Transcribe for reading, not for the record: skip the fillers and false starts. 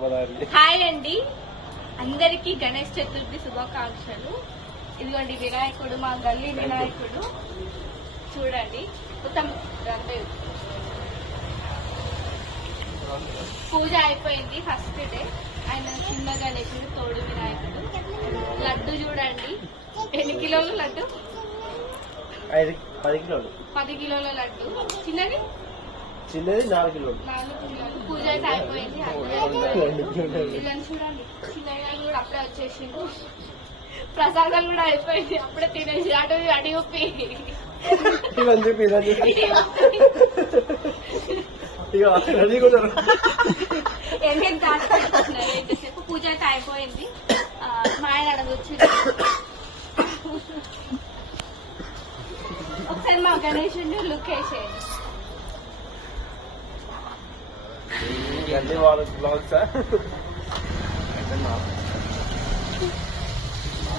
Hi అండి, అందరికి గణేష్ చతుర్థి శుభాకాంక్షలు. ఇదిగోండి వినాయకుడు, మా గల్లీ వినాయకుడు చూడండి. మొత్తం పూజ అయిపోయింది. ఫస్ట్ డే ఆయన చిన్న గణేశుడు, తోడు వినాయకుడు. లడ్డు చూడండి, ఎన్ని కిలోలు లడ్డు? 10 కిలోల లడ్డు. చిన్నది 4 కిలోలు. పూజ అయితే అయిపోయింది. ఇదని చూడండి, చిన్నగా కూడా అప్పుడే వచ్చేసిండు. ప్రసాదం కూడా అయిపోయింది, అప్పుడే తినేసి అటు అడిగి ఎంతసేపు పూజ అయితే అయిపోయింది. మా ఆయన అడగొచ్చి ఒకసారి మా గణేశుడిని లుక్ వేసేయండి. బ్లాగ్స్